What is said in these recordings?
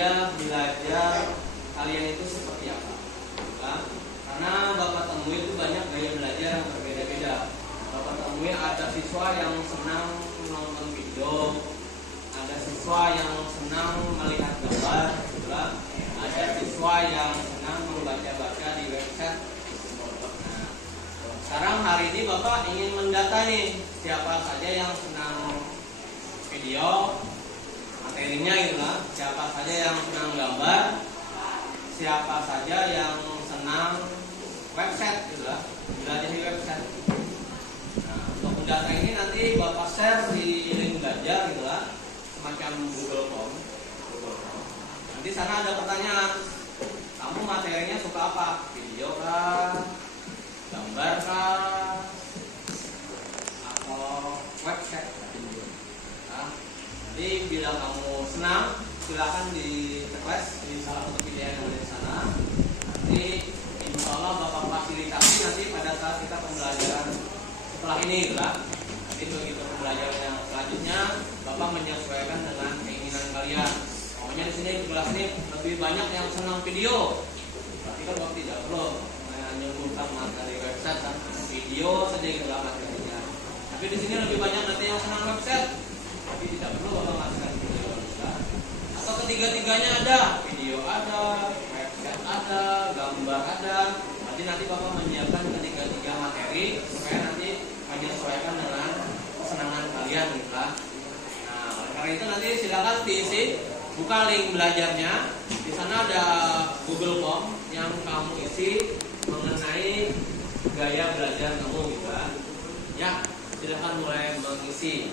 gaya belajar kalian itu seperti apa. Nah, karena Bapak temui itu banyak gaya belajar yang berbeda-beda. Bapak temui ada siswa yang senang menonton video, ada siswa yang senang melihat gambar, ada siswa yang senang membaca-baca di website. Nah, sekarang hari ini Bapak ingin mendata nih siapa saja yang senang video, materinya itulah, siapa saja yang senang gambar, siapa saja yang senang website itulah, belajar di website. Nah, untuk mendata ini nanti Bapak share di link belajar itulah, semacam Google Form. Nanti sana ada pertanyaan, kamu materinya suka apa? Video kah? Gambar kah? Atau website? Nah, jadi bila kamu senang, silakan di request di salah satu pilihan yang ada di sana. Nanti insya Allah Bapak fasilitasi nanti pada saat kita pembelajaran setelah ini lah. Nanti begitu pembelajaran yang selanjutnya Bapak menyesuaikan dengan keinginan kalian. Pokoknya di sini di kelas ini lebih banyak yang senang video. Berarti kan Bapak tidak perlu menyuguhkan materi website dan video saja itulah materinya. Tapi di sini lebih banyak nanti yang senang website. Tapi tidak perlu Bapak masukkan video bisa. Atau ketiga-tiganya ada, video ada, website ada, gambar ada. Nanti Bapak menyiapkan ketiga-tiga materi supaya nanti menyesuaikan dengan kesenangan kalian gitu lah. Nah, oleh karena itu nanti silakan diisi, buka link belajarnya. Di sana ada Google Form yang kamu isi mengenai gaya belajar kamu gitu lah. Ya, silakan mulai mengisi.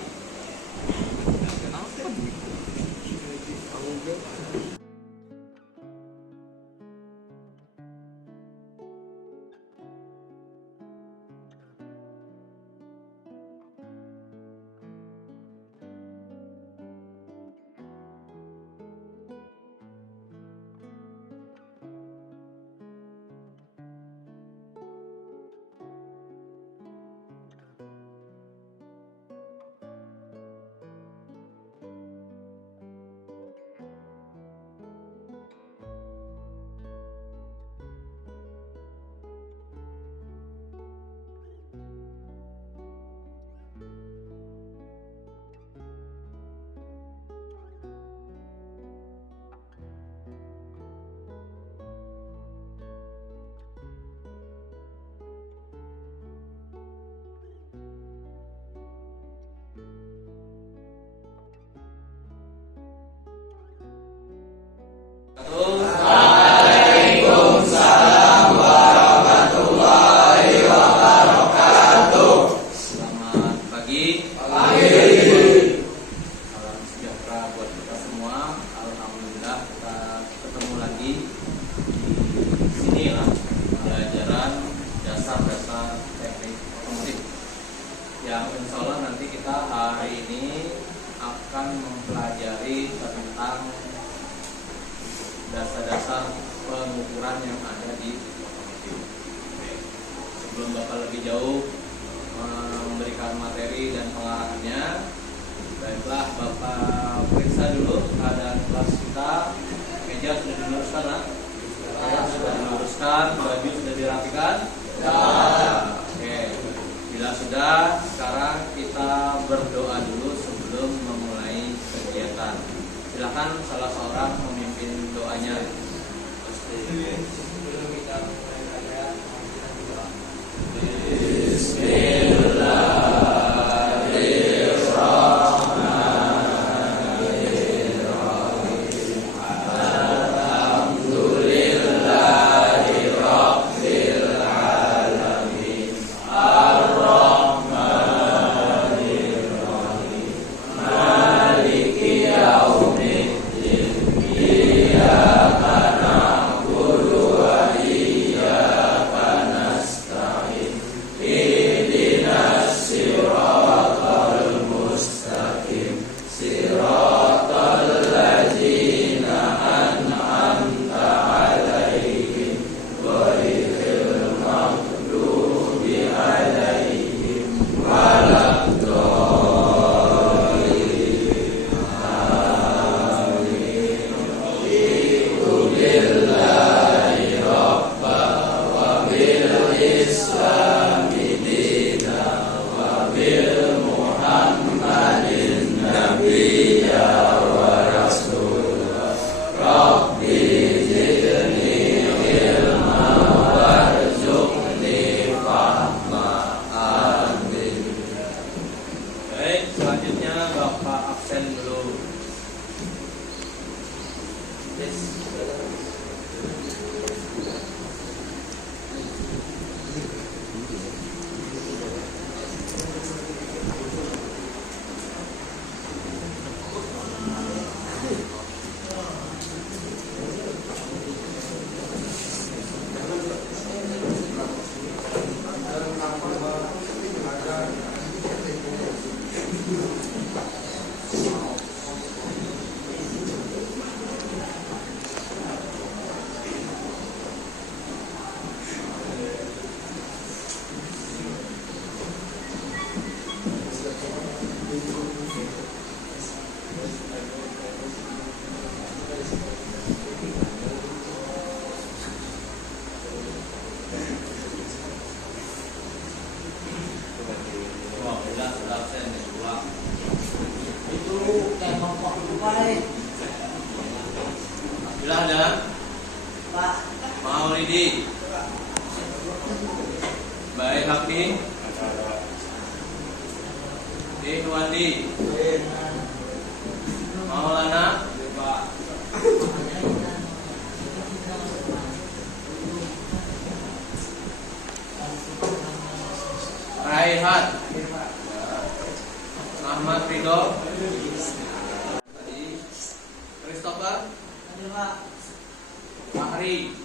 Waalaikumsalam warahmatullahi wabarakatuh. Selamat pagi. Salam sejahtera buat kita semua. Alhamdulillah kita ketemu lagi di sini lah pelajaran dasar-dasar teknik otomotif. Yang insya Allah nanti kita hari ini akan mempelajari tentang dasar-dasar pengukuran yang ada di otomotif. Sebelum Bapak lebih jauh memberikan materi dan pengarahannya, baiklah Bapak periksa dulu keadaan kelas kita. Meja sudah diluruskan lah, sudah diluruskan, baju sudah dirapikan. Ya. Oke. Bila sudah, sekarang kita berdoa dulu sebelum memulai kegiatan. Silakan salah seorang memimpin doanya. Sebelum kita mulai belajar, Bismillahirrahmanirrahim. Alhamdulillahirabbil alamin. Maulidi, Baik Haki, Ihwandi, Maulana, Raihat, Ahmad Ridho, Christopher, Fahri,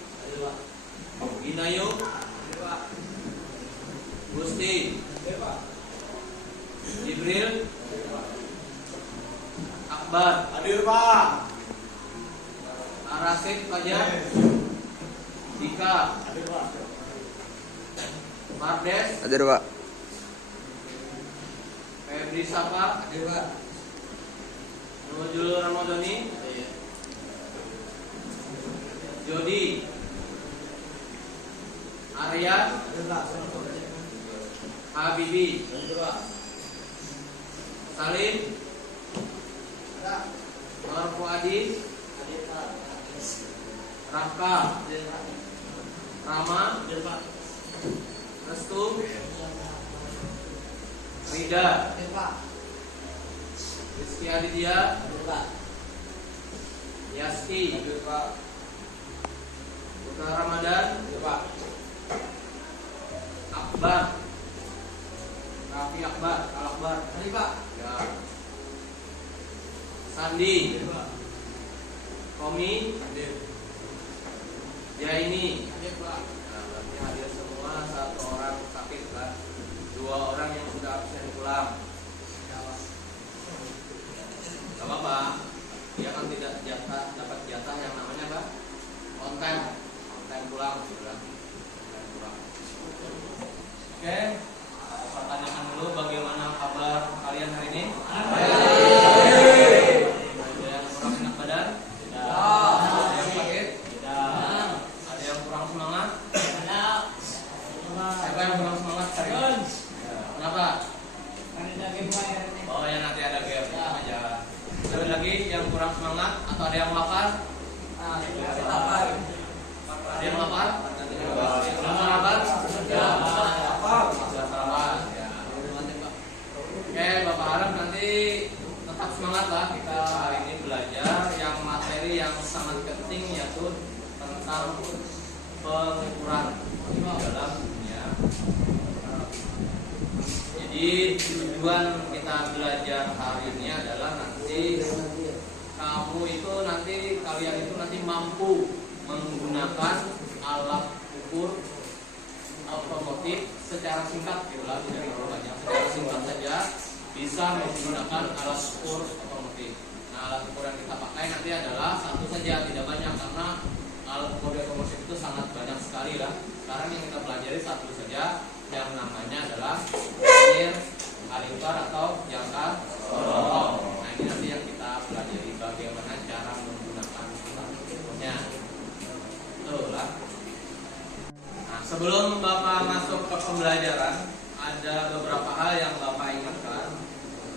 Inayu, Gusti, Jibril, Akbar, Hadir Pak. Arasik Fajar, Dika, Hadir Pak. Mardes, Hadir Pak. Febri Safa, Hadir Pak. Nurul Ramadhani, Jody, Arya, Hadir Pak. Habibi, Hadir Pak. Salim, Nur Fuadi, Hadir Pak. Raka, Hadir Pak. Rama, Hadir Pak. Restu, Rida, Hadir Pak. Rizky Aditya, Hadir Pak. Yasti, Hadir Pak. Putra Ramadan, Hadir Pak. Akbar, Raffi Akbar, Al Akbar, Hadir Pak. ya. Sandi, Hadir Pak. Komi, Hadir. Jaini. Hadir Pak. Nah, berarti hadir semua, satu orang sakit kan, dua orang yang sudah absen pulang. Gak apa-apa, dia kan tidak dapat jatah yang namanya apa? On time pulang, sudah. On time pulang. Oke, pertanyakan dulu bagaimana kabar kalian hari ini? Ada yang kurang enak badan? Ada yang sakit? Ada yang kurang semangat? Siapa yang kurang semangat? Kenapa? Oh ya, nanti ada game aja. Ada lagi yang kurang semangat atau ada yang lapar? Ada yang lapar? Belum sarapan? Sudah sarapan. Ya. Oke, Bapak harap nanti tetap semangat lah, kita hari ini belajar yang materi yang sangat penting, yaitu tentang pengukuran di dalam dunia. Jadi tujuan kita belajar hari ini adalah nanti kamu itu kalian itu nanti mampu menggunakan alat ukur otomotif secara singkat, tidak terlalu banyak, secara singkat saja bisa menggunakan alat ukur otomotif. Nah, alat ukur yang kita pakai nanti adalah satu saja, tidak banyak, karena alat ukur otomotif itu sangat banyak sekali lah. Sekarang yang kita pelajari satu saja, yang namanya adalah air, kaliper atau jangka sorong. Nah, ini nanti yang kita pelajari bagaimana cara menggunakan alat ukurnya. Betul lah. Nah, sebelum Bapak masuk ke pembelajaran, ada beberapa hal yang Bapak ingatkan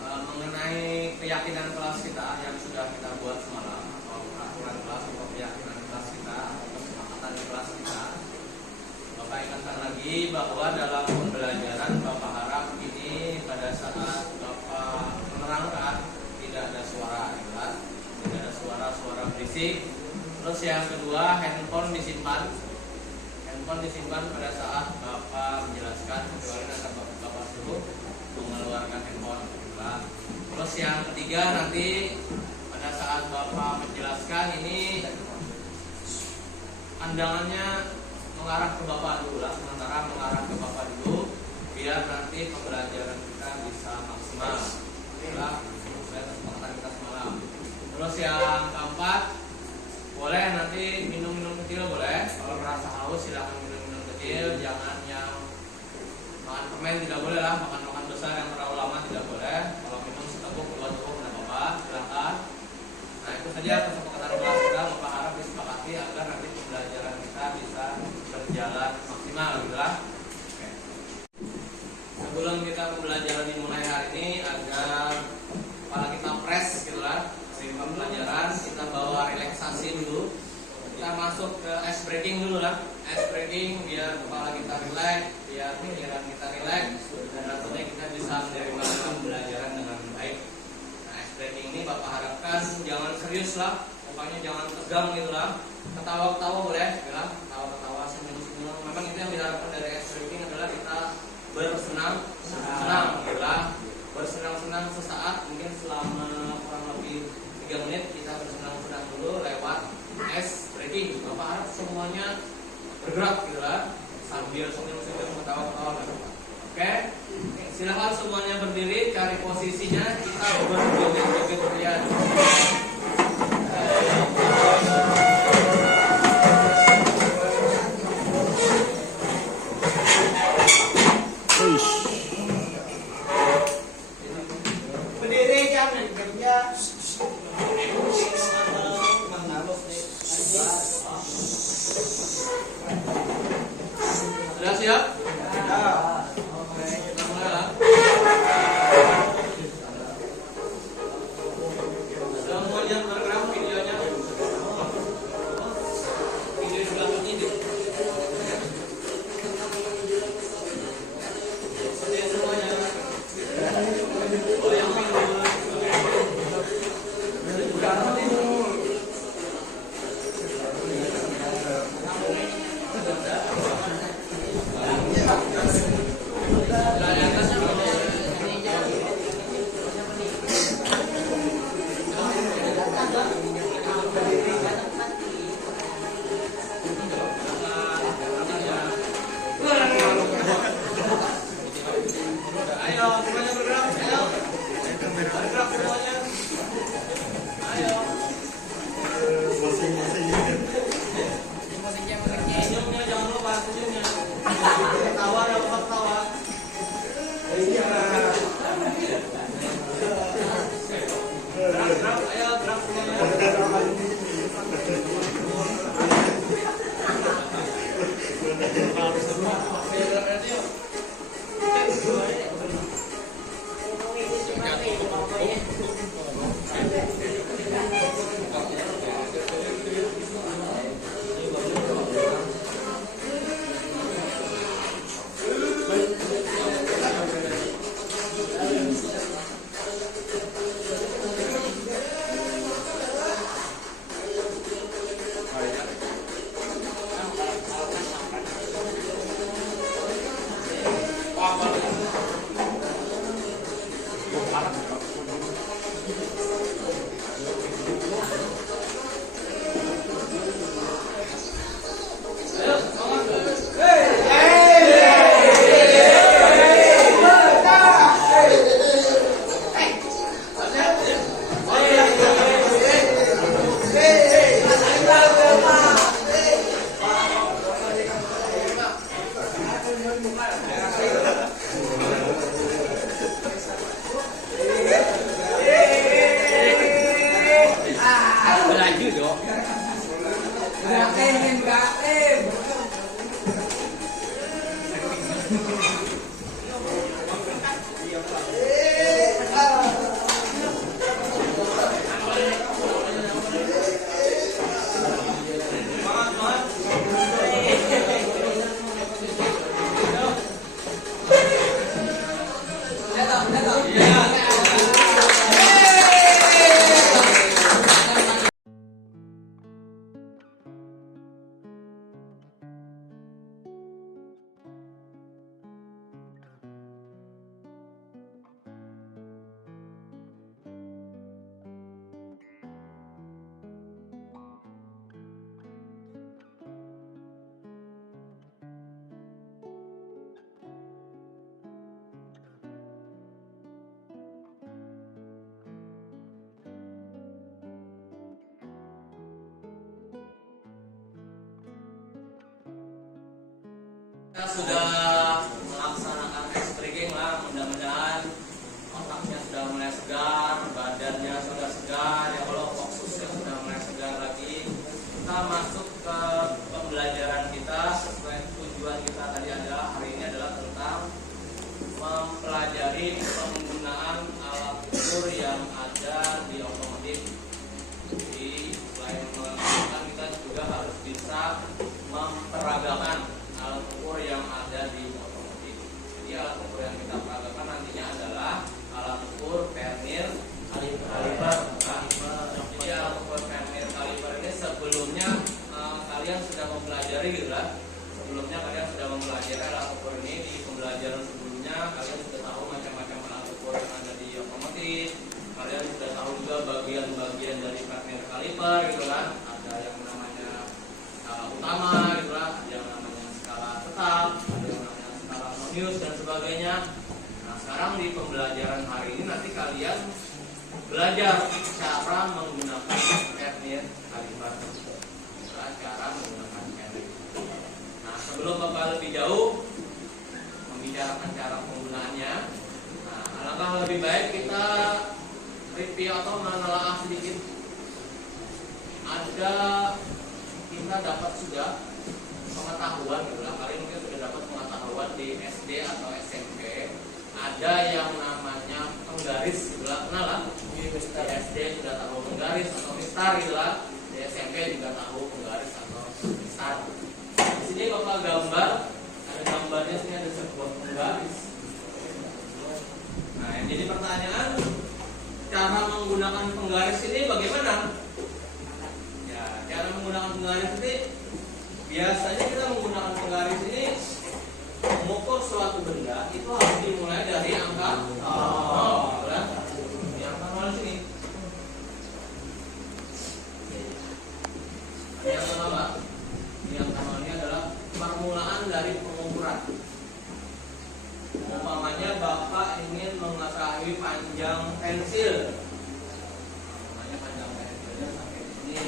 mengenai keyakinan kelas kita yang sudah kita buat semalam, atau peraturan kelas atau keyakinan kelas kita, atau kesepakatan di kelas kita. Bapak ingatkan lagi bahwa dalam pembelajaran Bapak harap ini pada saat Bapak menerangkan tidak ada suara iklan, tidak ada suara berisik. Terus yang kedua, handphone disimpan pada saat Bapak menjelaskan, kecuali nanti Bapak suruh mengeluarkan handphone. Terus yang ketiga, nanti pada saat Bapak menjelaskan ini pandangannya mengarah ke Bapak dulu lah, sementara mengarah ke Bapak dulu, biar nanti pembelajaran kita bisa maksimal. Itulah kesepakatan kita semalam. Terus yang keempat, boleh nanti minum kecil boleh. Kalau merasa haus silahkan minum kecil, jangan yang makan permen tidak boleh lah, makan besar yang terlalu lama tidak boleh. Kalau minum seteguk dua cukup tidak apa-apa, silahkan. Nah, itu saja kesepakatan kelas kita. Bapak harap disepakati agar nanti pembelajaran kita bisa berjalan maksimal, gitu lah. Oke. Sebelum kita pembelajaran dimulai hari ini, agar kepala kita fresh, gitu lah. Sebelum pembelajaran kita bawa relaksasi dulu. Kita masuk ke ice breaking dulu lah. ice breaking biar kepala kita rileks, biar pikiran kita rileks, dan nantinya kita bisa menerima pembelajaran dengan baik. Nah, ice breaking ini Bapak harapkan jangan serius lah, pokoknya jangan tegang gitu lah. Ketawa-ketawa boleh, ya, ketawa-ketawa, senyum-senyum. Memang itu yang diharapkan dari ice breaking adalah kita bersenang-senang, gitu lah. Bersenang-senang sesaat, mungkin selama kurang lebih 3 menit kita bersenang-senang dulu lewat ice breaking. Bapak harap semuanya bergerak gitu lah, sambil senyum-senyum, ketawa-ketawa. Oke, silakan semuanya berdiri, cari posisinya, kita berjoget-joget kalian. Berdiri jangan kerja. Sudah siap? Ya. Kita mulai lah. Semuanya bergerak videonya. Video selanjutnya ini. Oke, semuanya. Oh, yang minum. Ayo, semuanya bergerak. Ayo. Bergerak semuanya. Ayo. Senyumnya jangan lupa senyumnya. Ketawa dan ketawa. Gerak, ayo gerak semuanya. Lanjut dong. Kita sudah melaksanakan ice breaking lah, mudah-mudahan otaknya sudah mulai segar, badannya sudah segar, ya kalau fokusnya sudah mulai segar lagi. Kita masuk ke pembelajaran kita sesuai tujuan kita tadi adalah hari ini adalah tentang mempelajari penggunaan alat ukur yang ada di otomotif. Jadi selain menggunakan kita juga harus bisa mempelajari peragakan alat ukur yang ada di otomotif. Jadi alat ukur yang kita peragakan nantinya adalah alat ukur Vernier kaliper. Jadi alat ukur Vernier kaliper ini sebelumnya kalian sudah mempelajari gitu lah. Sebelumnya kalian sudah mempelajari alat ukur ini di pembelajaran sebelumnya. Kalian sudah tahu macam-macam alat ukur yang ada di otomotif. Kalian sudah tahu juga bagian-bagian dari Vernier kaliper gitu kan. Ada yang namanya skala utama gitu lah, ada yang namanya skala tetap, ada yang namanya skala harmonius dan sebagainya. Nah, sekarang di pembelajaran hari ini nanti kalian belajar cara menggunakan Vernier kaliper. Cara menggunakan Vernier. Nah, sebelum Bapak lebih jauh membicarakan cara penggunaannya, nah, alangkah lebih baik kita review atau menelaah sedikit. Ada kita dapat sudah pengetahuan gitu lah. Kalian mungkin sudah dapat pengetahuan di SD atau SMP. Ada yang namanya penggaris gitu lah. Kenal lah? Di SD sudah tahu penggaris atau mistar gitu lah. Di SMP juga tahu penggaris atau mistar. Di sini Bapak gambar, ada gambarnya sini ada sebuah penggaris. Nah, yang jadi pertanyaan, cara menggunakan penggaris ini bagaimana? Ya, cara menggunakan penggaris ini biasanya kita menggunakan penggaris ini mengukur suatu benda itu harus dimulai dari angka 0. Di angka 0 sini. Yang pertama, yang pertama ini adalah permulaan dari pengukuran. Umpamanya Bapak ingin mengetahui panjang pensil. Umpamanya panjang pensilnya sampai di sini.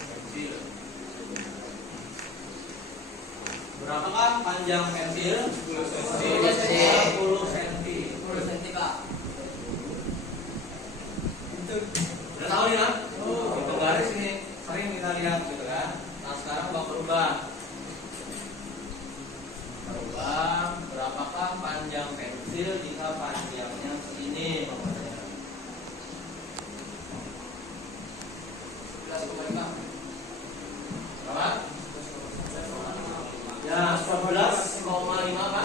Pensil. Berapakah panjang pensil? 10 cm. 10 cm, Pak. Udah tahu ya? Itu garis ini sering kita lihat gitu kan. Nah, sekarang Bapak rubah. Berapakah panjang pensil jika panjangnya segini? Berapa? Ya, 11,5 kan? 11,5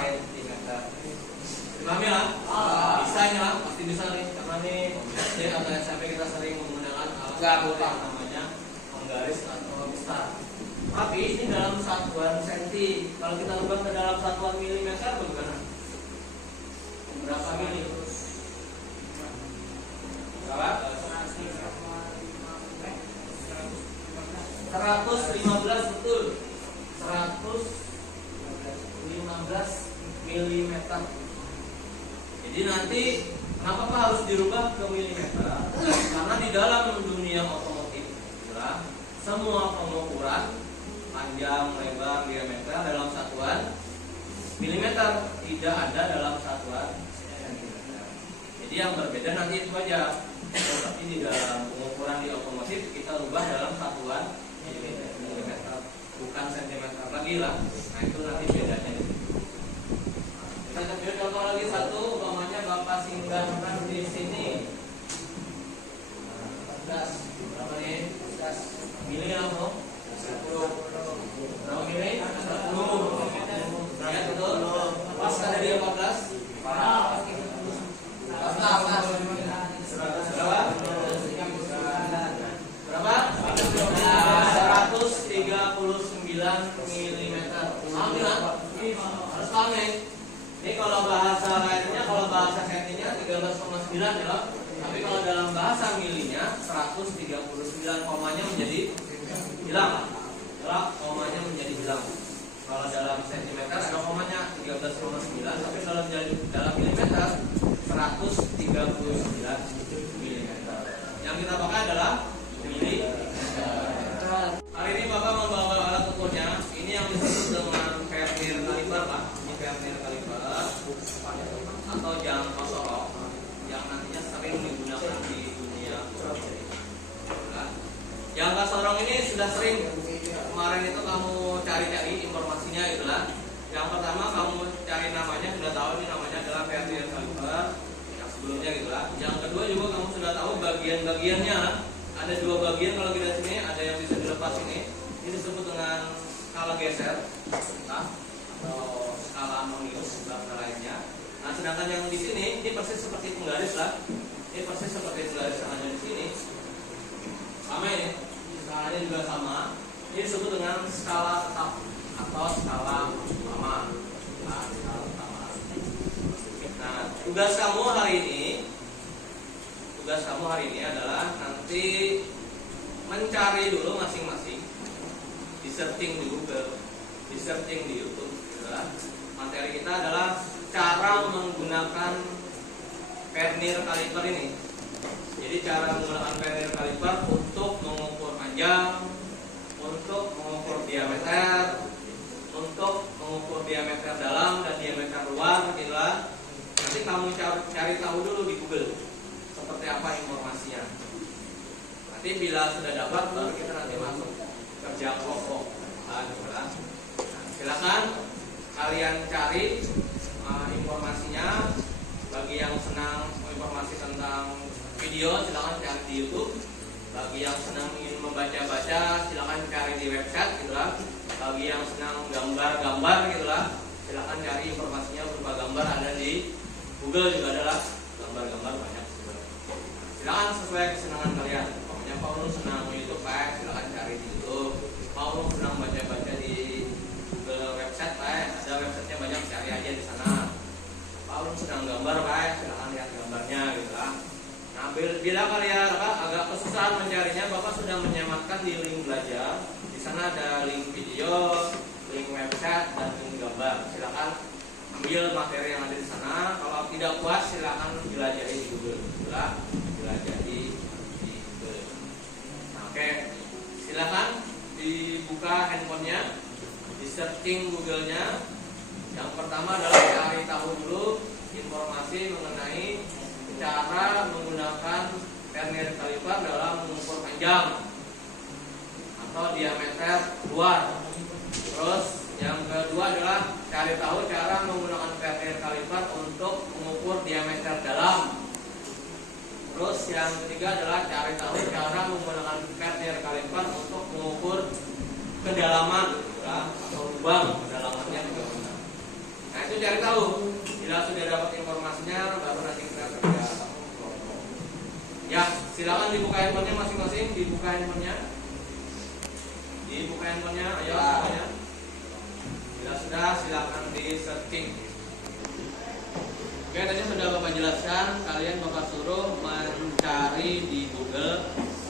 cm. Paham ya? Bisanya pasti bisa nih, karena nih SD atau SMP kita sering menggunakan alat ukur namanya penggaris atau mistar. Tapi ini dalam satuan senti. Kalau kita ubah ke dalam satuan milimeter bagaimana? Berapa mili? Berapa? 115 betul. 115 milimeter. Jadi nanti kenapa Pak harus dirubah ke milimeter? Karena di dalam dunia otomotif semua pengukuran panjang, lebar, diameter dalam satuan milimeter, tidak ada dalam satuan sentimeter. Jadi yang berbeda nanti itu aja. Tapi di dalam pengukuran di otomotif kita rubah dalam satuan milimeter, bukan sentimeter lagi lah. Nah, itu nanti bedanya. Kita ambil contoh lagi satu, umpamanya Bapak singgahkan di sini. 14, berapa nih? 14 mili langsung. 10. Berapa mili? 10. Ya betul. Pas ada di 14. Berapa? 139 mm. Alhamdulillah. Harus paham nih. Ini kalau bahasa lainnya, kalau bahasa sentinya 13,9 ya. Tapi kalau dalam bahasa milinya 139, komanya menjadi hilang. Hilang, komanya menjadi hilang. Kalau dalam sentimeter ada komanya 13,9, tapi dalam milimeter 139 mm. Yang kita pakai adalah milimeter. Hari ini Bapak membawa alat ukurnya. Ini yang disebut dengan Vernier kaliper, Pak. Ini Vernier kaliper atau jangka sorong yang nantinya sering digunakan di dunia otomotif. Jangka sorong ini sudah sering kemarin itu kamu cari-cari informasinya itulah. Yang pertama bagiannya ada dua bagian. Kalau kita sini ada yang bisa dilepas ini disebut dengan skala geser atau skala harmonius bahasa lainnya. Nah, sedangkan yang di sini ini persis seperti penggaris lah. Ini persis seperti penggaris yang ada di sini. Sama ini, skalanya juga sama. Ini disebut dengan skala tetap atau skala utama. Nah, skala utama. Nah, tugas kamu hari ini adalah nanti mencari dulu masing-masing, di searching di Google, di searching di YouTube. Itulah. Materi kita adalah cara menggunakan Vernier Caliper ini. Jadi cara menggunakan Vernier Caliper untuk mengukur panjang, untuk mengukur diameter, untuk mengukur diameter dalam dan diameter luar. Itulah. Nanti kamu cari tahu dulu di Google seperti apa informasinya. Nanti bila sudah dapat baru kita nanti masuk kerja kelompok. Nah, silakan kalian cari informasinya. Bagi yang senang informasi tentang video silakan cari di YouTube. Bagi yang senang ingin membaca-baca silakan cari di website gitulah. Bagi yang senang gambar-gambar gitulah, silakan cari informasinya berupa gambar ada di Google juga adalah gambar-gambar banyak. Silakan sesuai kesenangan kalian. Pokoknya Pak senang YouTube Pak, silakan cari di YouTube. Pak senang baca-baca di Google website Pak, ada websitenya banyak, cari aja di sana. Pak senang gambar Pak, silakan lihat gambarnya gitu lah. Nah, bila kalian agak kesusahan mencarinya, Bapak sudah menyematkan di link belajar. Di sana ada link video, link website dan link gambar. Silakan ambil materi yang ada di sana. Kalau tidak puas silakan jelajahi di Google. Jelajahi di Google. Nah, oke. Silakan dibuka handphonenya, di searching Google-nya. Yang pertama adalah cari tahu dulu informasi mengenai cara menggunakan Vernier Caliper dalam mengukur panjang atau diameter luar. Terus yang kedua adalah cari tahu cara menggunakan Vernier Caliper untuk mengukur diameter dalam. Terus yang ketiga adalah cari tahu cara menggunakan Vernier Caliper untuk mengukur kedalaman atau lubang kedalamannya juga benar. Nah, itu cari tahu. Bila sudah dapat informasinya baru nanti kita kerja. Ya, silakan dibuka handphonenya masing-masing, dibuka handphonenya. Ayo semuanya. Bila sudah silakan di searching. Oke, tadi sudah Bapak jelaskan, kalian Bapak suruh mencari di Google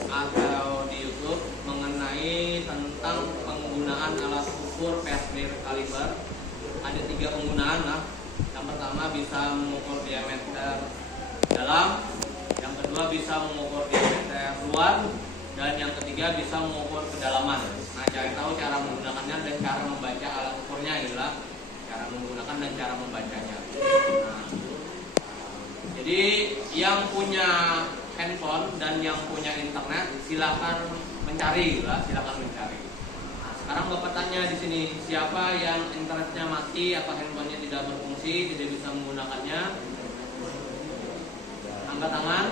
atau di YouTube mengenai tentang penggunaan alat ukur Vernier Caliper. Ada 3 penggunaan lah. Yang pertama bisa mengukur diameter dalam, yang kedua bisa mengukur diameter luar, dan yang ketiga bisa mengukur kedalaman. Nah, cari tahu cara menggunakannya dan cara membaca alat ukurnya adalah cara menggunakan dan cara membacanya. Nah, jadi yang punya handphone dan yang punya internet silakan mencari lah, silakan mencari. Sekarang Bapak tanya di sini, siapa yang internetnya mati atau handphonenya tidak berfungsi, tidak bisa menggunakannya? Angkat tangan.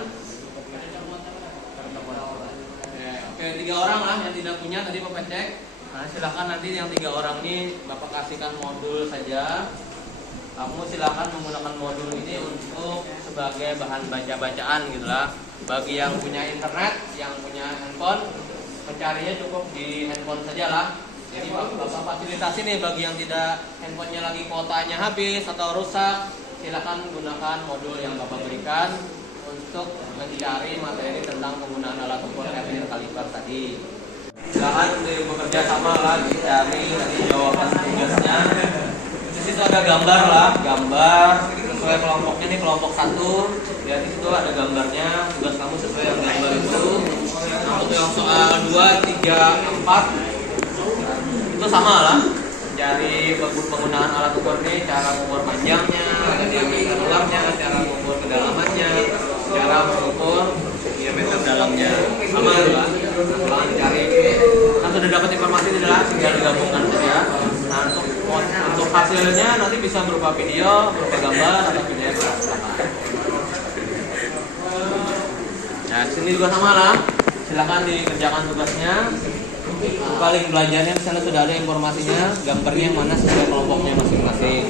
Oke, 3 orang lah yang tidak punya tadi Bapak cek. Nah, silakan nanti yang 3 orang ini Bapak kasihkan modul saja. Kamu silakan menggunakan modul ini untuk sebagai bahan baca-bacaan gitulah. Bagi yang punya internet, yang punya handphone, mencarinya cukup di handphone saja lah. Jadi Bapak fasilitasi nih bagi yang tidak handphonenya lagi kuotanya habis atau rusak, silakan gunakan modul yang Bapak berikan untuk mencari materi tentang penggunaan alat ukur Vernier Caliper tadi. Silakan bekerja sama lah, dicari tadi jawaban tugasnya. Di situ ada gambar lah, gambar sesuai kelompoknya nih, kelompok 1. Ya, di situ ada gambarnya. Tugas kamu sesuai yang gambar itu. Nah, untuk yang soal 2, 3, 4 itu sama lah. Cari penggunaan alat ukur ini, cara mengukur panjangnya, diameter luarnya, cara mengukur kedalamannya, cara mengukur diameter dalamnya. Sama lah. Kalian cari. Kan sudah dapat informasi tidak, tinggal digabungkan saja. Nah, untuk hasilnya nanti bisa berupa video, berupa gambar atau PDF. Ya, Nah, sini juga sama lah. Silakan dikerjakan tugasnya. Paling belajarnya di sana sudah ada informasinya, gambarnya yang mana sesuai kelompoknya masing-masing.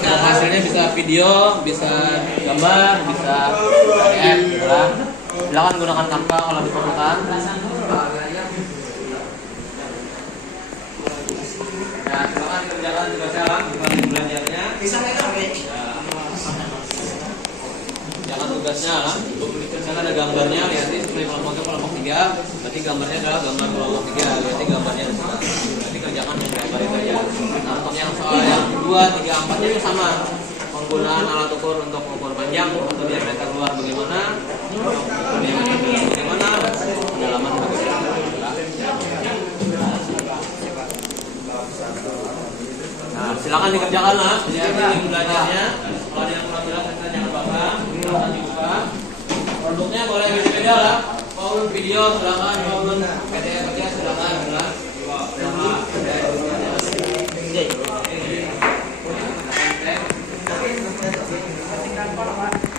Nah, hasilnya bisa video, bisa gambar, bisa PDF, gitu lah. Silakan gunakan Canva kalau diperlukan. Nah, silakan kerjakan tugasnya lah, paling belajarnya. Jangan tugasnya lah. Di sana ada gambarnya, lihat seperti kelompok 3. Berarti gambarnya adalah gambar kelompok 3. Berarti gambarnya di sana. Berarti kerjakan yang gambar itu aja. Nah, untuk yang soal yang 2, 3, 4 itu sama. Penggunaan alat ukur untuk ukur panjang atau diameter luar bagaimana, ukur diameter dalam bagaimana, kedalaman bagaimana. Nah, silakan dikerjakan lah. Jadi belajarnya. Kalau ada yang kurang jelas, jangan apa-apa. Silakan dibuka. Produknya boleh beda-beda lah. Mau video silakan, mau PDF aja silakan.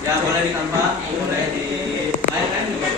Ya boleh ditambah, boleh di lain-lain juga.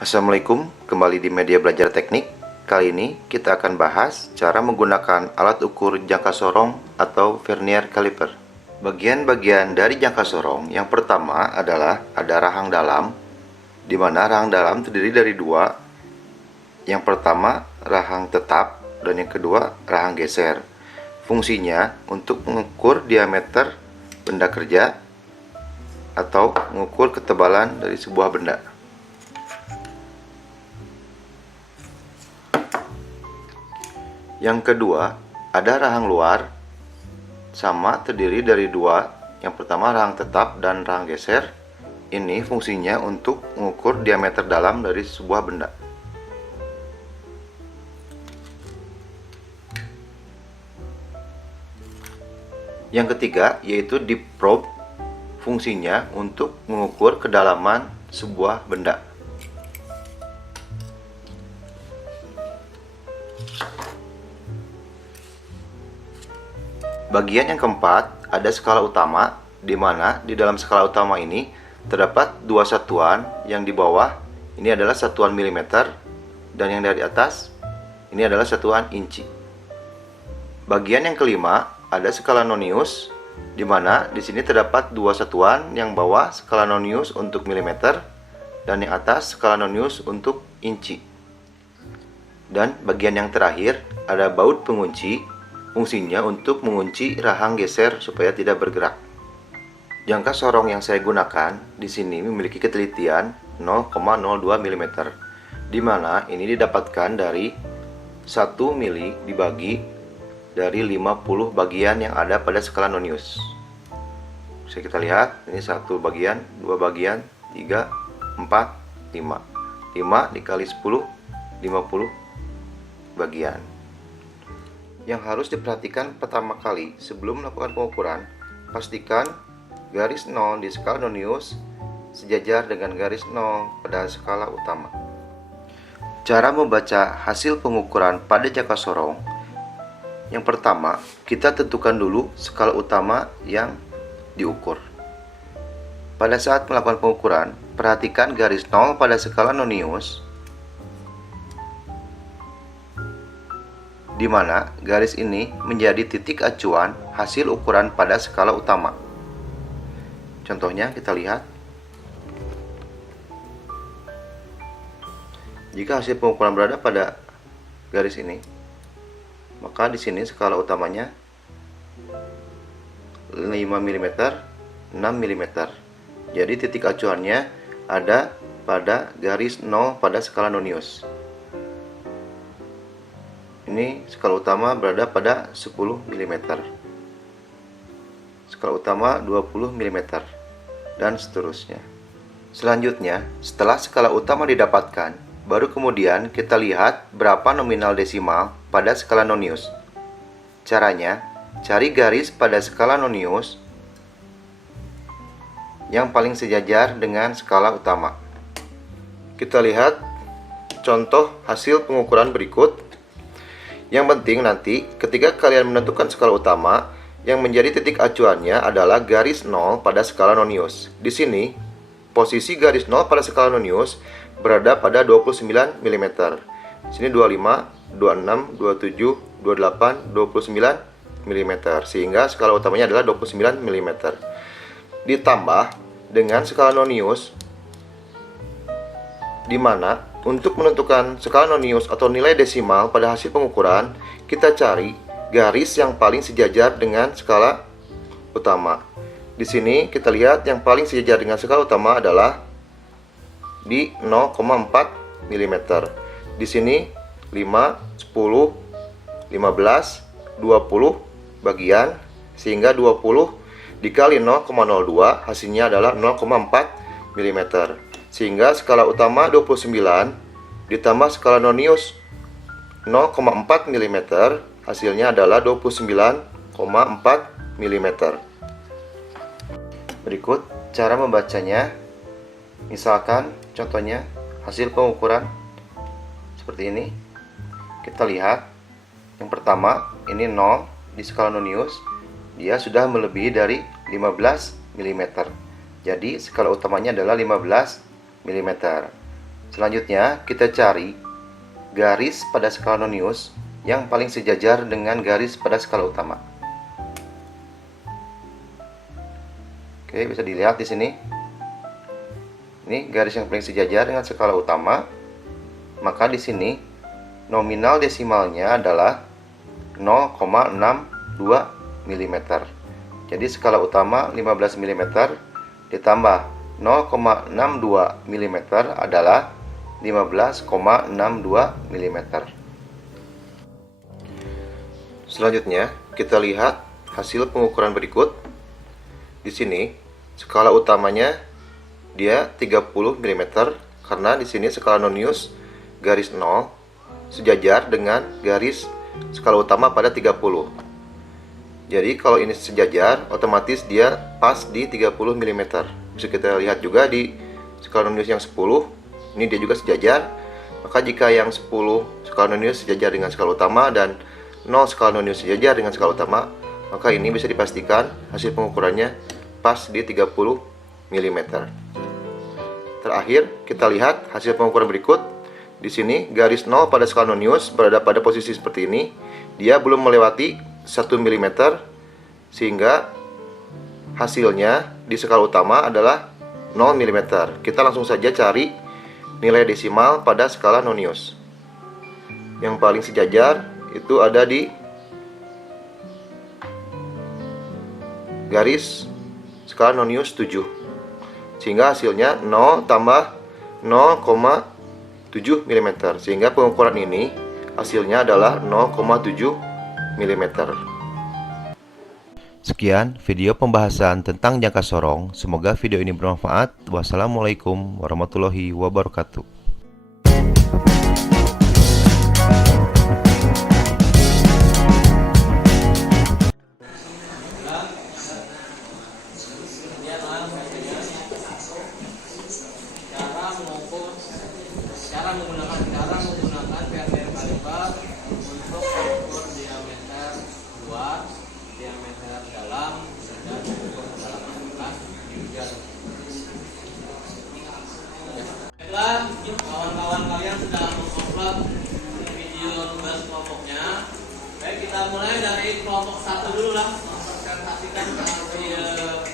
Assalamualaikum, kembali di Media Belajar Teknik. Kali ini kita akan bahas cara menggunakan alat ukur jangka sorong atau vernier caliper. Bagian-bagian dari jangka sorong yang pertama adalah ada rahang dalam, di mana rahang dalam terdiri dari dua. Yang pertama rahang tetap dan yang kedua rahang geser. Fungsinya untuk mengukur diameter benda kerja atau mengukur ketebalan dari sebuah benda. Yang kedua, ada rahang luar, sama terdiri dari dua. Yang pertama rahang tetap dan rahang geser. Ini fungsinya untuk mengukur diameter dalam dari sebuah benda. Yang ketiga, yaitu deep probe. Fungsinya untuk mengukur kedalaman sebuah benda. Bagian yang keempat, ada skala utama, di mana di dalam skala utama ini terdapat dua satuan. Yang di bawah ini adalah satuan milimeter dan yang dari atas ini adalah satuan inci. Bagian yang kelima, ada skala nonius, di mana di sini terdapat dua satuan. Yang bawah skala nonius untuk milimeter dan yang atas skala nonius untuk inci. Dan bagian yang terakhir ada baut pengunci. Fungsinya untuk mengunci rahang geser supaya tidak bergerak. Jangka sorong yang saya gunakan di sini memiliki ketelitian 0,02 mm, di mana ini didapatkan dari 1 mili dibagi dari 50 bagian yang ada pada skala nonius. Bisa kita lihat, ini 1 bagian, 2 bagian, 3, 4, 5. 5 dikali 10, 50 bagian. Yang harus diperhatikan pertama kali sebelum melakukan pengukuran, pastikan garis 0 di skala nonius sejajar dengan garis 0 pada skala utama. Cara membaca hasil pengukuran pada jangka sorong. Yang pertama, kita tentukan dulu skala utama yang diukur. Pada saat melakukan pengukuran, perhatikan garis 0 pada skala nonius, di mana garis ini menjadi titik acuan hasil ukuran pada skala utama. Contohnya kita lihat. Jika hasil pengukuran berada pada garis ini, maka di sini skala utamanya 5 mm, 6 mm. Jadi titik acuannya ada pada garis 0 pada skala nonius. Ini skala utama berada pada 10 mm. Skala utama 20 mm dan seterusnya. Selanjutnya, setelah skala utama didapatkan, baru kemudian kita lihat berapa nominal desimal pada skala nonius. Caranya, cari garis pada skala nonius yang paling sejajar dengan skala utama. Kita lihat contoh hasil pengukuran berikut. Yang penting nanti ketika kalian menentukan skala utama, yang menjadi titik acuannya adalah garis 0 pada skala nonius. Di sini, posisi garis 0 pada skala nonius berada pada 29 mm. Di sini 25, 26, 27, 28, 29 mm. Sehingga skala utamanya adalah 29 mm. Ditambah dengan skala nonius, di mana untuk menentukan skala nonius atau nilai desimal pada hasil pengukuran, kita cari garis yang paling sejajar dengan skala utama. Di sini kita lihat yang paling sejajar dengan skala utama adalah di 0,4 mm. Di sini 5, 10, 15, 20 bagian, sehingga 20 dikali 0,02 hasilnya adalah 0,4 mm. Sehingga skala utama 29 ditambah skala nonius 0,4 mm hasilnya adalah 29,4 mm. Berikut cara membacanya. Misalkan contohnya hasil pengukuran seperti ini. Kita lihat yang pertama, ini 0 di skala nonius, dia sudah melebihi dari 15 mm. Jadi skala utamanya adalah 15 mm. Selanjutnya kita cari garis pada skala nonius yang paling sejajar dengan garis pada skala utama. Oke, bisa dilihat di sini. Ini garis yang paling sejajar dengan skala utama. Maka di sini nominal desimalnya adalah 0,62 mm. Jadi skala utama 15 mm ditambah 0,62 mm adalah 15,62 mm. Selanjutnya, kita lihat hasil pengukuran berikut. Di sini, skala utamanya dia 30 mm karena di sini skala nonius garis 0 sejajar dengan garis skala utama pada 30. Jadi kalau ini sejajar, otomatis dia pas di 30 mm. Bisa kita lihat juga di skala nonius yang 10, ini dia juga sejajar. Maka jika yang 10 skala nonius sejajar dengan skala utama dan 0 skala nonius sejajar dengan skala utama, maka ini bisa dipastikan hasil pengukurannya pas di 30 mm. Terakhir, kita lihat hasil pengukuran berikut. Di sini garis 0 pada skala nonius berada pada posisi seperti ini. Dia belum melewati 1 mm, sehingga hasilnya di skala utama adalah 0 mm. Kita langsung saja cari nilai desimal pada skala nonius. Yang paling sejajar itu ada di garis skala nonius 7, sehingga hasilnya 0 tambah 0,7 mm. Sehingga pengukuran ini hasilnya adalah 0,7 mm. Sekian video pembahasan tentang jangka sorong. Semoga video ini bermanfaat. Wassalamualaikum warahmatullahi wabarakatuh. Cara menggunakan vernier kaliper untuk mengukur diameter luar, diameter dalam, dan ukur kedalaman juga. Baiklah, kawan-kawan kalian sudah mengupload video tugas kelompoknya. Baik, kita mulai dari kelompok 1 dulu lah, mempresentasikan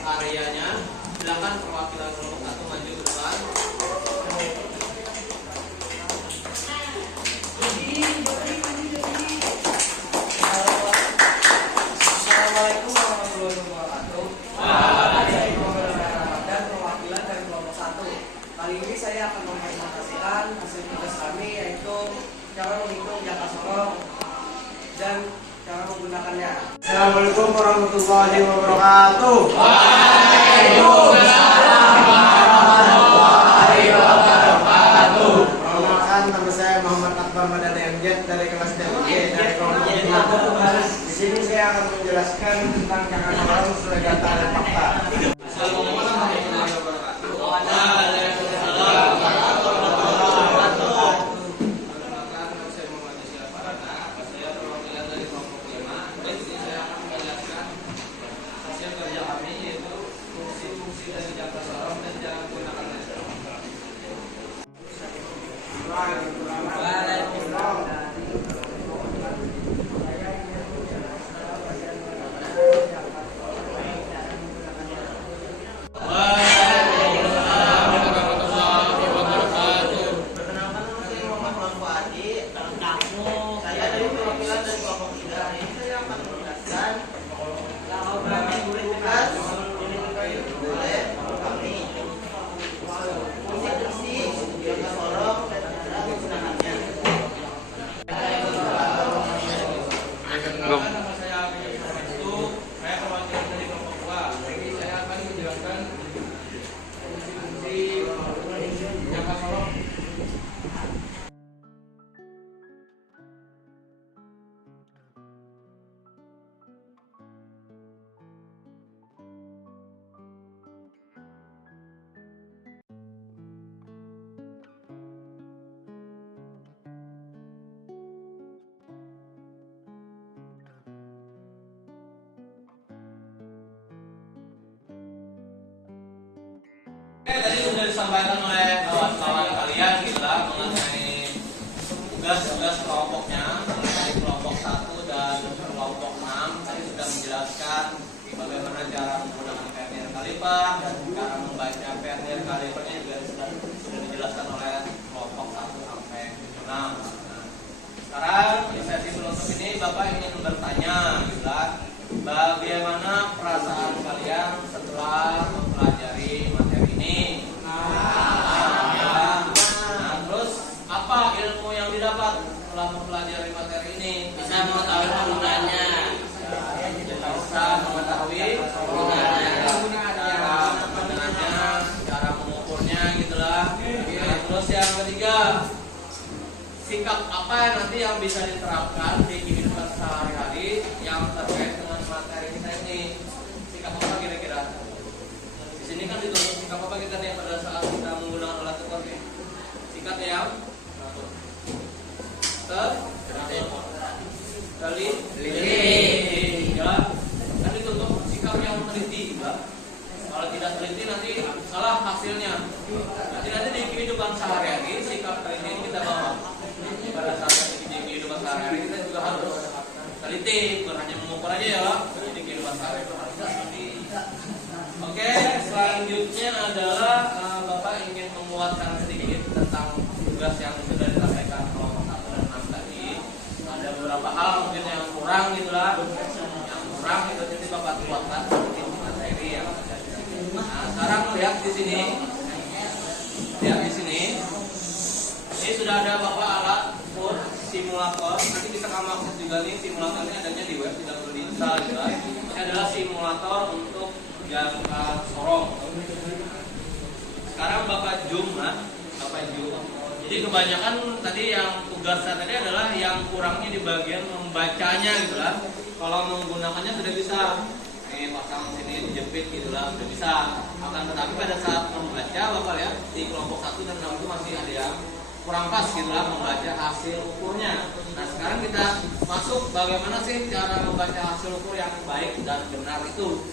areanya. Silakan perwakilan kelompok 1 maju ke depan. Assalamualaikum warahmatullahi wabarakatuh. Dan perwakilan dari kelompok 1. Kali ini saya akan mempresentasikan hasil tugas kami, yaitu cara menghitung jangka sorong dan cara menggunakannya. Assalamualaikum warahmatullahi wabarakatuh. Perkenalkan, nama saya Muhammad Akbar Madani Amjad dari kelas DMG dari kelompok 5. Di sini saya akan menjelaskan tentang kakak orang sesuai data dan fakta. Assalamualaikum warahmatullahi wabarakatuh. Perkenalkan, nama saya Muhammad Yusuf Farana. Saya perwakilan dari kelompok 5. Di sini saya akan menjelaskan hasil kerja kami, yaitu fungsi-fungsi dari jangka sorong dan cara menggunakannya. Nama saya itu, saya perwakilan dari kelompok 2. Jadi saya akan menjelaskan fungsi-fungsi jangka sorong. Tadi sudah disampaikan oleh kawan-kawan kalian gitu lah mengenai tugas-tugas kelompoknya, mengenai kelompok 1 dan kelompok 6. Tadi sudah menjelaskan bagaimana cara menggunakan vernier kaliper dan cara membaca vernier kalipernya juga sudah dijelaskan oleh kelompok 1 sampai 6. Nah, sekarang di sesi penutup ini Bapak ingin bertanya gitu lah, bagaimana perasaan kalian setelah mempelajari materi ini? Terus apa ilmu yang didapat setelah mempelajari materi ini? Bisa mengetahui penggunaannya. Bisa mengetahui penggunaannya, cara mengukurnya gitulah. Nah, terus yang ketiga, sikap apa yang nanti yang bisa diterapkan di kehidupan sehari-hari yang terkait dengan materi kita ini? Sikap apa kira-kira? Di sini kan dituntut sikap apa kita nih pada saat kita menggunakan alat ukur nih? Sikap yang teliti, ya. Kan dituntut sikap yang teliti, Mbak. Kalau tidak teliti nanti salah hasilnya. Nanti di kehidupan sehari-hari sikap teliti ini kita bawa. Pada saat di kehidupan sehari-hari kita juga harus teliti, bukan hanya mengukur aja ya, di kehidupan sehari-hari harus teliti. Oke, selanjutnya adalah Bapak ingin menguatkan sedikit tentang tugas yang sudah disampaikan kelompok 1 dan 6 tadi. Ada beberapa hal mungkin yang kurang gitulah, yang kurang itu nanti Bapak kuatkan sedikit materi yang ada di sini. Nah, sekarang lihat di sini, ini sudah ada Bapak alat ukur simulator. Nanti bisa kamu akses juga nih, simulatornya adanya di web, tidak perlu diinstal juga. Ini adalah simulator untuk jangka sorong. Sekarang Bapak zoom lah, Bapak zoom. Jadi kebanyakan tadi yang tugasnya tadi adalah yang kurangnya di bagian membacanya gitu lah. Kalau menggunakannya sudah bisa. Ini pasang sini dijepit gitu lah, sudah bisa. Akan tetapi pada saat membaca Bapak lihat di kelompok 1 dan 6 itu masih ada yang kurang pas gitu lah membaca hasil ukurnya. Nah, sekarang kita masuk bagaimana sih cara membaca hasil ukur yang baik dan benar itu.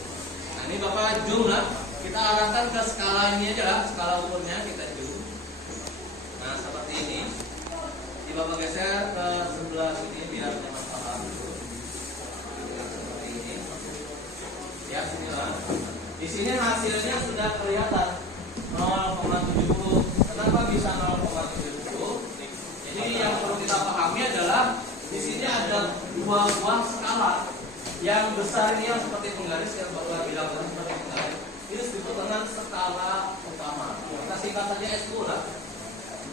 Nah, ini Bapak zoom lah, kita arahkan ke skala ini aja lah, skala ukurnya kita zoom. Nah, seperti ini. Jadi Bapak geser ke sebelah sini biar nyaman paham. Seperti ini. Ya, sini lah. Di sini hasilnya sudah kelihatan 0,70. Kenapa bisa 0,70? Jadi yang perlu kita pahami adalah di sini ada dua buah skala. Yang besar ini yang seperti penggaris yang Bapak bilang tadi seperti penggaris. Ini disebut dengan skala utama. Kita singkat saja SU lah.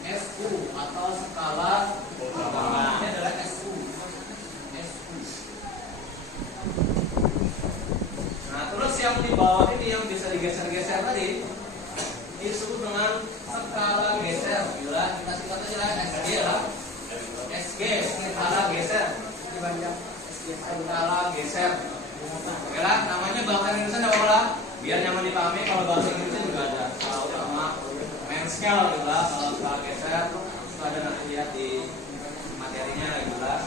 SU atau skala utama. Ini adalah SU. SU. bawah ini yang bisa digeser-geser tadi disebut dengan skala geser. Bila kita singkat aja lah SG lah. SG, skala geser. Skala geser. Oke lah, namanya bahasa Indonesia apa lah? Biar nyaman dipahami, kalau bahasa Inggrisnya juga ada skala utama, main scale gitu lah. Kalau skala geser itu ada, nanti lihat di materinya gitu lah.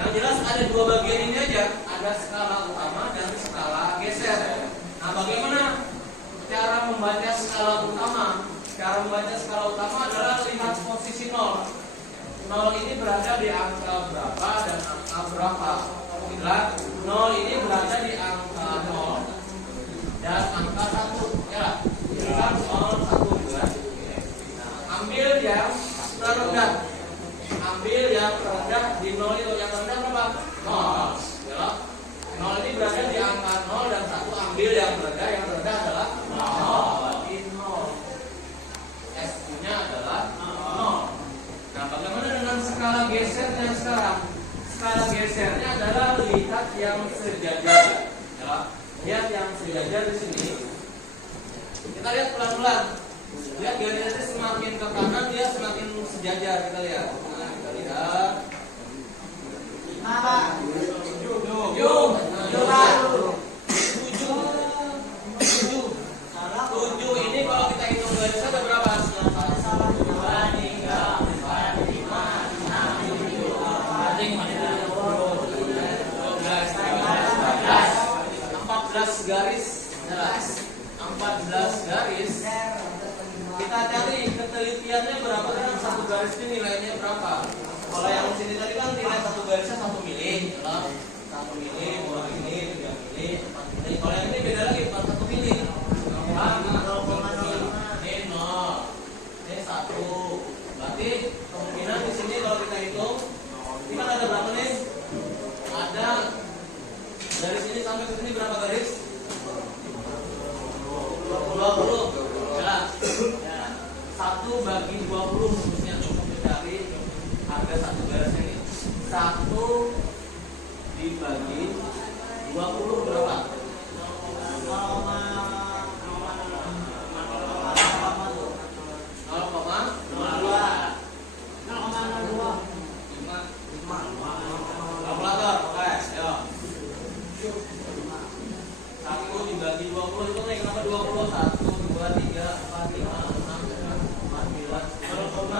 Yang jelas ada dua bagian ini aja, ada skala utama dan skala geser. Nah, bagaimana cara membaca skala utama? Cara membaca skala utama adalah lihat posisi 0. 0 ini berada di angka berapa dan angka berapa. Bila 0 ini berada di angka 0 dan angka 1, ya. Kan 0, 1, 2. Nah, ambil yang terendah. Ambil yang terendah di 0 itu. Yang terendah berapa? 0. Ya. 0 ini berada di angka 0 dan 1. Ambil yang terendah. Yang terendah adalah 0. Bagi 0. S-nya adalah 0. Nah, bagaimana dengan skala gesernya sekarang? Skala gesernya adalah lihat yang sejajar. Ya. Lihat yang sejajar di sini. Kita lihat pelan-pelan. Lihat garisnya semakin ke kanan dia semakin sejajar. Kita lihat. Nah, kita lihat. 7 ini kalau kita hitung garisnya ada berapa? 14 garis. 14 garis. Kita cari ketelitiannya berapa dengan satu garis ini nilainya berapa? Kalau yang sini tadi kan nilai satu garisnya 1 mili, 1 mili, 2 mili, 3 mili, 4 mili. Kalau yang ini beda lagi, 1 mili. Ini 0, ini 1. Berarti kemungkinan di sini kalau kita hitung, ini kan ada berapa nih? Ada dari sini sampai ke sini berapa garis? 20. Jelas. 1 bagi 20 khususnya untuk mencari harga satu garis ini. 1 dibagi 20 berapa? 0,02. Kalkulator, oke, ayo. 1 dibagi 20 itu nih, kenapa 20? 1, 2, 3, 4, 5, 6, 7, 8, 9, 0,05.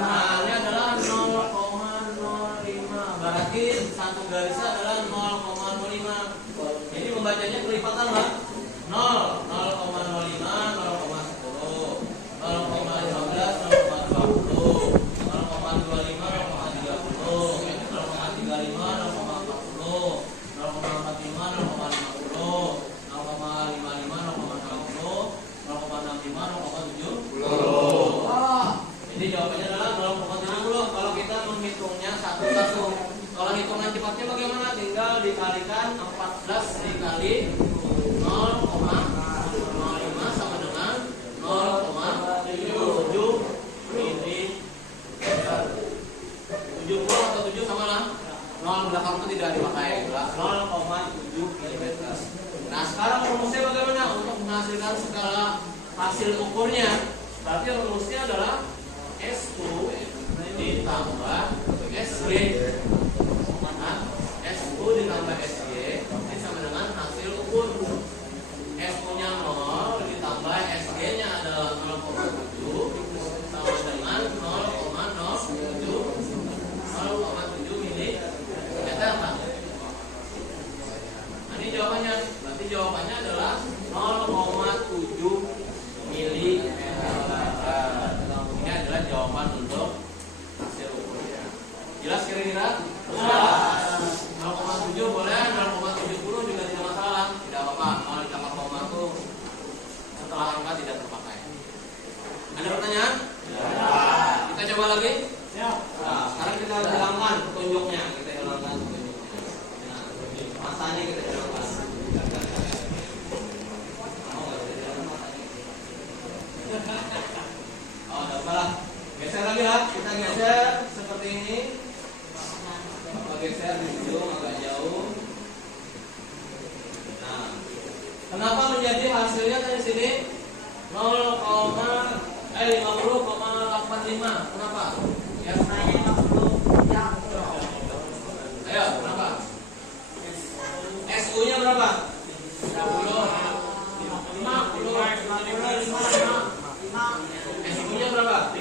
Nah, ini adalah 0,05. Berarti satu garisnya adalah 0,05. Ini membacanya kelipatan lah. 0, 0,05, 0,10, 0,15, 0,20, 0,25, 0,30, 0,35, 0,40, 0,45, 0,50, 0,55, 0,60, 0,65, 0,70. Jadi jawabannya adalah 0,70 kalau kita menghitungnya satu-satu. Kalau hitungan cepatnya bagaimana? Tinggal dikalikan 14 dikali 0,05 sama dengan 0,77 mili. 70 atau 7 sama lah. 0 belakang itu tidak dipakai, 0,7 mm. Nah, sekarang rumusnya bagaimana untuk menghasilkan skala hasil ukurnya? Berarti rumusnya adalah SU ditambah SG. Nah, SU ditambah SG ini sama dengan hasil ukur. SU-nya 0 ditambah SG-nya adalah 0,7 sama dengan 0,07 milimeter. Nah, ini jawabannya. Berarti jawabannya adalah 0,7 milimeter. Ini adalah jawaban untuk hasil ukurnya. Jelas kira-kira? Jelas. 0,7 boleh, 0,70 juga tidak masalah. Tidak apa-apa. Kalau ditambah koma itu setelah angka tidak terpakai. Ada pertanyaan? Ya. Kita coba lagi? Ya. Nah, sekarang kita hilangkan petunjuknya. Kita hilangkan petunjuknya. Nah, masanya kita hilangkan. Oh, udah salah. Geser lagi lah. Kita geser seperti ini. Geser di situ. 50,85. Kenapa? Ya, nanya 50. Ya. Ayo, kenapa? SU-nya berapa? 50. 50. SU-nya berapa? 5.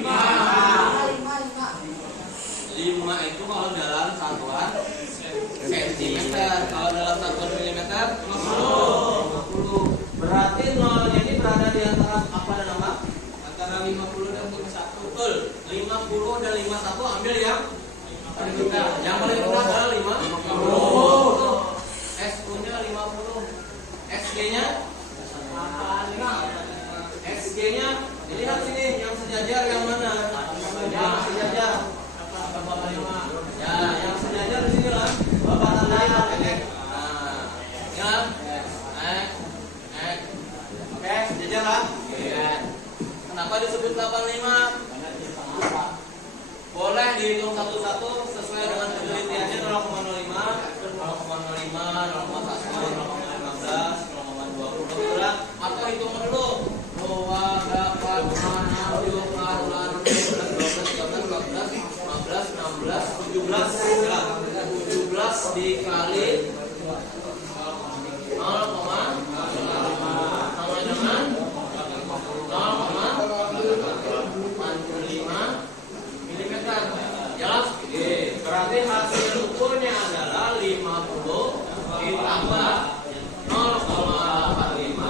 5 itu kalau dalam satuan sentimeter, kalau dalam satuan milimeter 50. Berarti nolnya ini berada di antara apa dan apa? Antara 50 dan 51. Betul. 50 dan 51 ambil yang paling rendah. Yang paling rendah adalah 50. SU-nya 50. SG-nya SG-nya dilihat sini yang sejajar yang mana? Yang sejajar. Ya, yang sejajar di sini lah. Bapak tandain oke. Nah, ya. Oke, sejajar lah. Kenapa disebut 85? Boleh dihitung satu-satu sesuai dengan penelitiannya 0,05, 0,05, 0,1, 0,15, 0,20, atau hitung dulu 2, 8, 6, 7, 8, 9, 10, 11, 12, 13, 14, 15, 16, 17 dikali 0,5 sama dengan 0,45 milimeter. Jelas? Berarti hasil ukurnya adalah 50 ditambah 0,85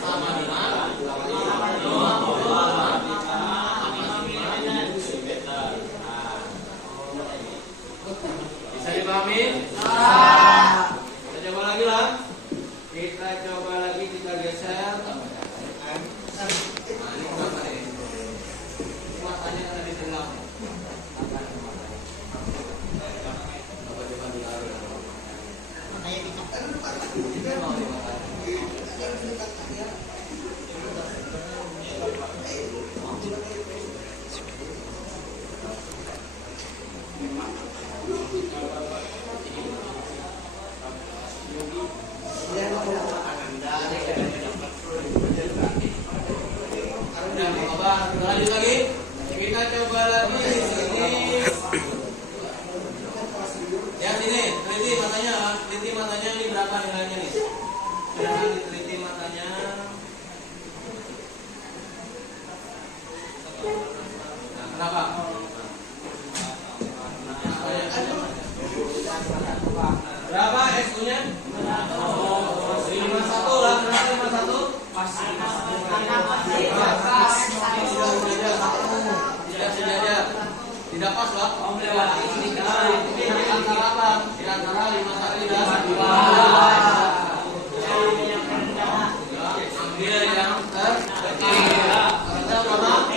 sama dengan 50,85 milimeter. Bisa dipahami? Kita coba lagi lah. Kita coba lagi, kita geser. Nah, ini berapa nih? Ini matanya ada di tengah. Coba ditaruh. Lanjut lagi, kita coba lagi ini. Ya sini, teliti matanya ini berapa nilainya nih? Silahkan diteliti matanya. Nah, kenapa? Berapa SU-nya? 51 lah, kenapa 51? Tidak sejajar, tidak pas lah. Di antara apa? Di antara 51 dan 52. Ambil yang terkecil. Ada mana? 51.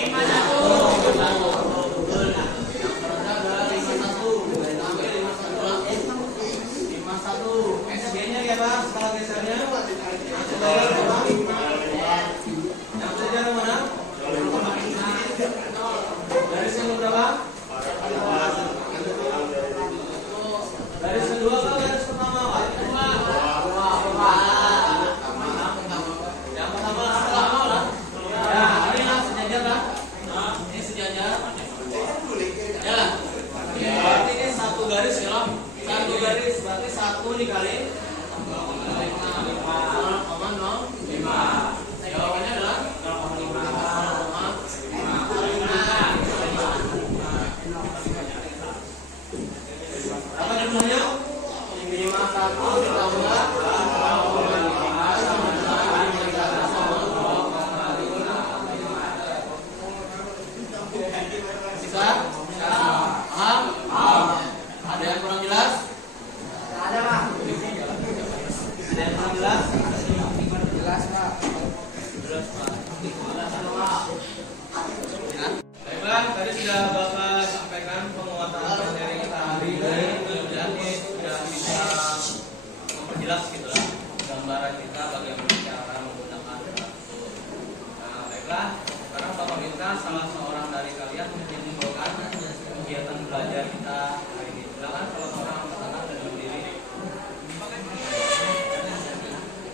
Yang terendah adalah 51. Ambil 51 lah. 51. SG-nya ya Pak, skala gesernya. Yang sejajar mana? Garis yang berapa? Garis kedua atau garis pertama? Yang pertama lah. Ya, ini lah sejajar lah. Ini sejajar. Ya. Berarti ini satu garis ya lah. Satu garis berarti 1 dikali 0,05. Jawabannya adalah 0,5. Apa jumlahnya? 51 ditambah 0,5 sama dengan 0,5. Bisa? Paham? Ada yang kurang jelas? Ada Pak. Ada yang kurang jelas? Jelas Pak. Jelas Pak. Baiklah, tadi sudah Bapak sampaikan penguatan materi kita hari ini. Mudah-mudahan ini sudah bisa memperjelas gitu lah gambaran kita bagaimana cara menggunakan teratur. Nah, baiklah, sekarang Bapak minta salah seorang dari kalian menyimpulkan kegiatan belajar kita hari ini. Silakan salah seorang angkat tangan dan berdiri.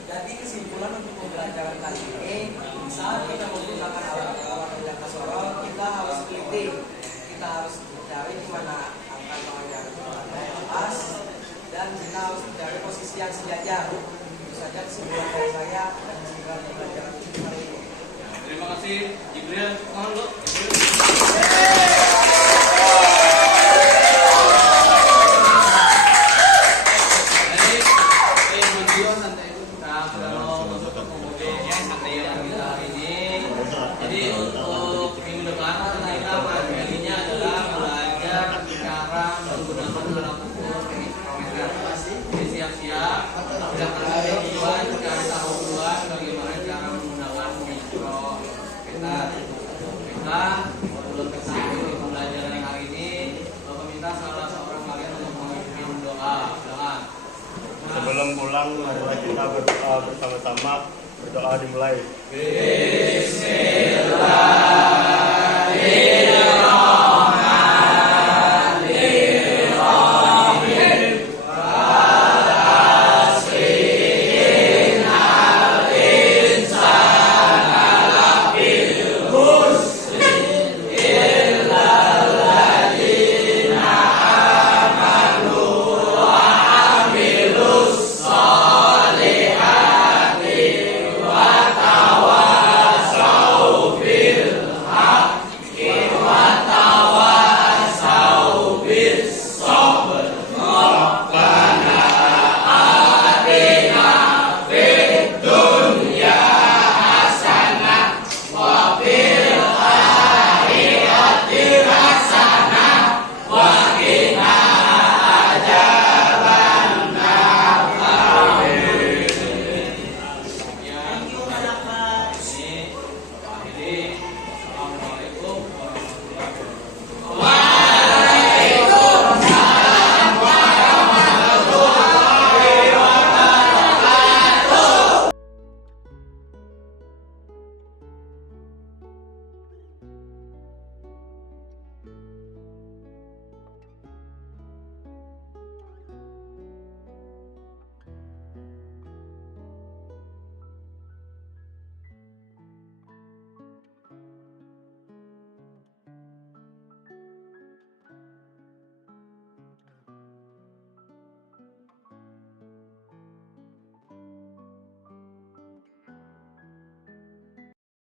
Jadi kesimpulan untuk pembelajaran kali ini Saat kita menggunakan alat yang kesorong, kita harus teliti. Kita harus mencari di mana angka nolnya yang pas, dan kita harus mencari posisi yang sejajar. Itu saja kesimpulan dari saya dan kesimpulan pelajaran hari ini. Terima kasih Jibril. Mohon lu. Jadi untuk minggu depan kita materinya adalah belajar cara menggunakan alat ukur mikrometer. Jadi siap-siap, silakan tujuan, cari tahu duluan bagaimana cara menggunakan mikrometer. Baiklah, sebelum kita akhiri pembelajaran hari ini, Bapak minta salah seorang kalian untuk memimpin doa. Silakan. Sebelum pulang, marilah kita berdoa bersama-sama. Berdoa dimulai. Bismillah.